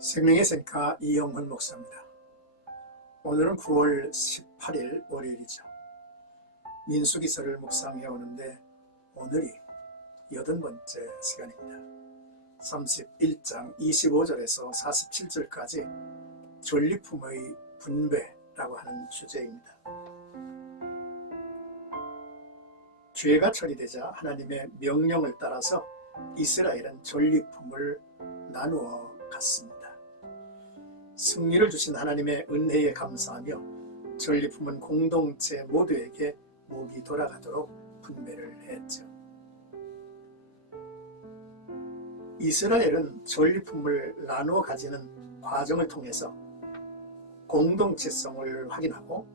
생명의 생가 이영훈 목사입니다. 오늘은 9월 18일 월요일이죠. 민수기서를 묵상해 오는데 오늘이 80번째 시간입니다. 31장 25절에서 47절까지 전리품의 분배라고 하는 주제입니다. 죄가 처리되자 하나님의 명령을 따라서 이스라엘은 전리품을 나누어 갔습니다. 승리를 주신 하나님의 은혜에 감사하며 전리품은 공동체 모두에게 목이 돌아가도록 분배를 했죠. 이스라엘은 전리품을 나누어 가지는 과정을 통해서 공동체성을 확인하고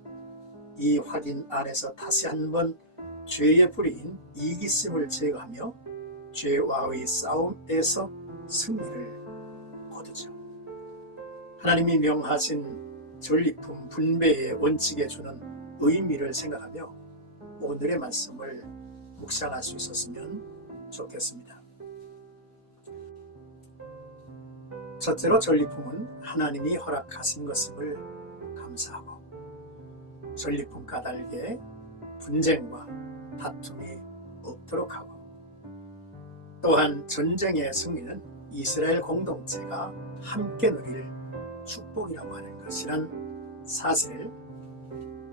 이 확인 안에서 다시 한번 죄의 뿌리인 이기심을 제거하며 죄와의 싸움에서 승리를 거두죠. 하나님이 명하신 전리품 분배의 원칙에 주는 의미를 생각하며 오늘의 말씀을 묵상할 수 있었으면 좋겠습니다. 첫째로 전리품은 하나님이 허락하신 것임을 감사하고 전리품 까닭에 분쟁과 다툼이 없도록 하고 또한 전쟁의 승리는 이스라엘 공동체가 함께 누릴 축복이라고 하는 것이란 사실을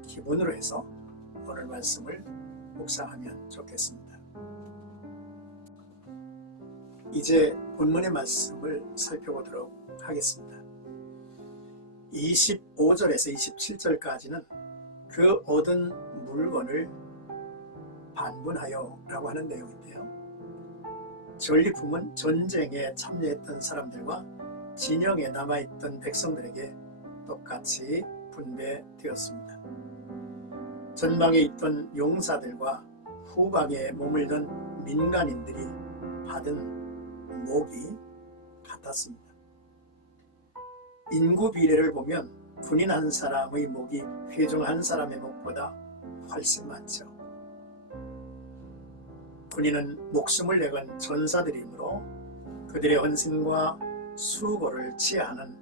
기본으로 해서 오늘 말씀을 묵상하면 좋겠습니다. 이제 본문의 말씀을 살펴보도록 하겠습니다. 25절에서 27절까지는 그 얻은 물건을 반분하여 라고 하는 내용인데요. 전리품은 전쟁에 참여했던 사람들과 진영에 남아있던 백성들에게 똑같이 분배되었습니다. 전방에 있던 용사들과 후방에 머물던 민간인들이 받은 목이 같았습니다. 인구 비례를 보면 군인 한 사람의 목이 회중 한 사람의 목보다 훨씬 많죠. 군인은 목숨을 내건 전사들이므로 그들의 헌신과 수고를 치하하는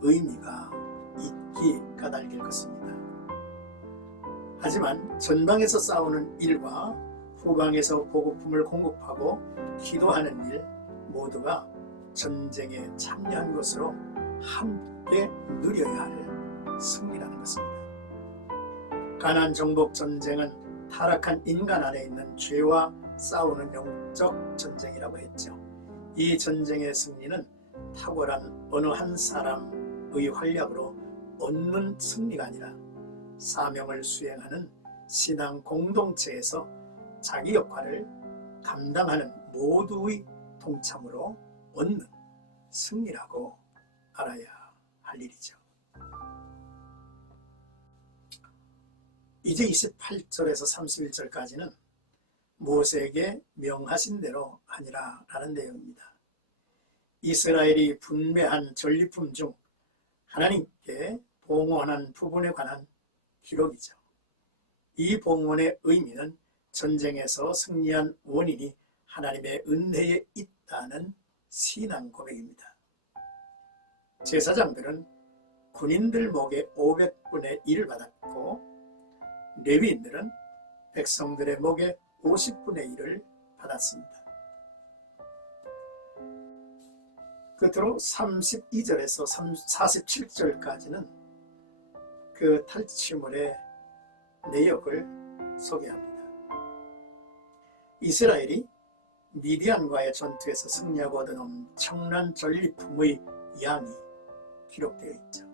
의미가 있기 까닭일 것입니다. 하지만 전방에서 싸우는 일과 후방에서 보급품을 공급하고 기도하는 일 모두가 전쟁에 참여한 것으로 함께 누려야 할 승리라는 것입니다. 가나안 정복 전쟁은 타락한 인간 안에 있는 죄와 싸우는 영적 전쟁이라고 했죠. 이 전쟁의 승리는 탁월한 어느 한 사람의 활약으로 얻는 승리가 아니라 사명을 수행하는 신앙 공동체에서 자기 역할을 감당하는 모두의 동참으로 얻는 승리라고 알아야 할 일이죠. 이제 28절에서 31절까지는 모세에게 명하신 대로 하니라 라는 내용입니다. 이스라엘이 분배한 전리품 중 하나님께 봉헌한 부분에 관한 기록이죠. 이 봉헌의 의미는 전쟁에서 승리한 원인이 하나님의 은혜에 있다는 신앙 고백입니다. 제사장들은 군인들 목의 500분의 1을 받았고 레위인들은 백성들의 목의 50분의 1을 받았습니다. 끝으로 32절에서 47절까지는 그 탈취물의 내역을 소개합니다. 이스라엘이 미디안과의 전투에서 승리하고 얻은 엄청난 전리품의 양이 기록되어 있죠.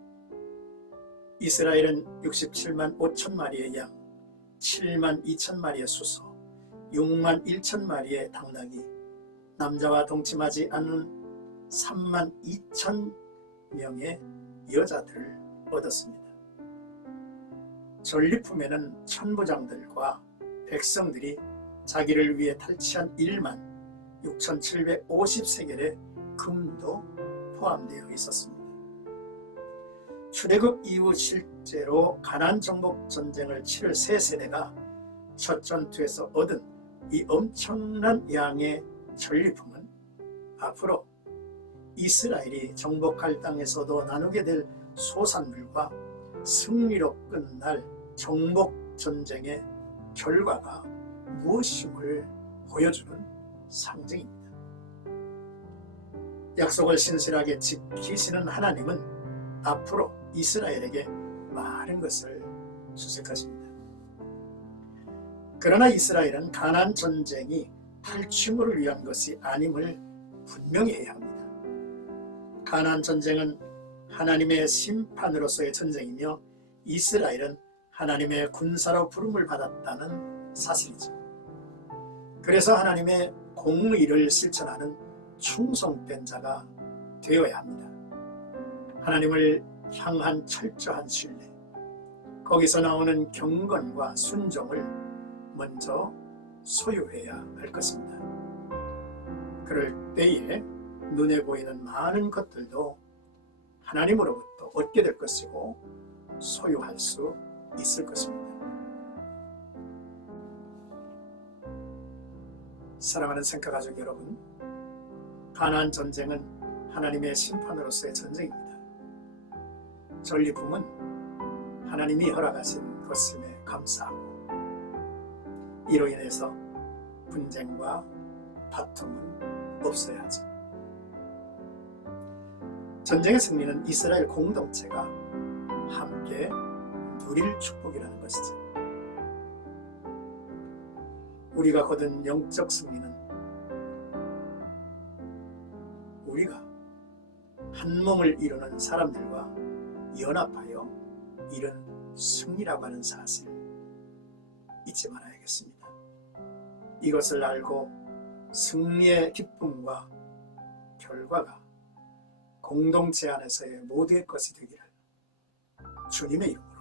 이스라엘은 67만 5천 마리의 양, 7만 2천 마리의 수소, 6만 1천 마리의 당나귀, 남자와 동침하지 않는 3만 2천 명의 여자들을 얻었습니다. 전리품에는 천부장들과 백성들이 자기를 위해 탈취한 1만 6,750세겔의 금도 포함되어 있었습니다. 출애굽 이후 실제로 가나안 정복 전쟁을 치를 세 세대가 첫 전투에서 얻은 이 엄청난 양의 전리품은 앞으로 이스라엘이 정복할 땅에서도 나누게 될 소산물과 승리로 끝날 정복 전쟁의 결과가 무엇임을 보여주는 상징입니다. 약속을 신실하게 지키시는 하나님은 앞으로 이스라엘에게 많은 것을 주실 것입니다. 그러나 이스라엘은 가나안 전쟁이 탈취물을 위한 것이 아님을 분명히 해야 합니다. 가나안 전쟁은 하나님의 심판으로서의 전쟁이며 이스라엘은 하나님의 군사로 부름을 받았다는 사실이죠. 그래서 하나님의 공의를 실천하는 충성된 자가 되어야 합니다. 하나님을 향한 철저한 신뢰, 거기서 나오는 경건과 순종을 먼저 소유해야 할 것입니다. 그럴 때에 눈에 보이는 많은 것들도 하나님으로부터 얻게 될 것이고 소유할 수 있을 것입니다. 사랑하는 생가가족 여러분, 가나안 전쟁은 하나님의 심판으로서의 전쟁입니다. 전리품은 하나님이 허락하신 것임에 감사하고 이로 인해서 분쟁과 다툼은 없어야 하죠. 전쟁의 승리는 이스라엘 공동체가 함께 누릴 축복이라는 것이죠. 우리가 거둔 영적 승리는 우리가 한 몸을 이루는 사람들과 연합하여 이룬 승리라고 하는 사실 잊지 말아야겠습니다. 이것을 알고 승리의 기쁨과 결과가 공동체 안에서의 모두의 것이 되기를 주님의 이름으로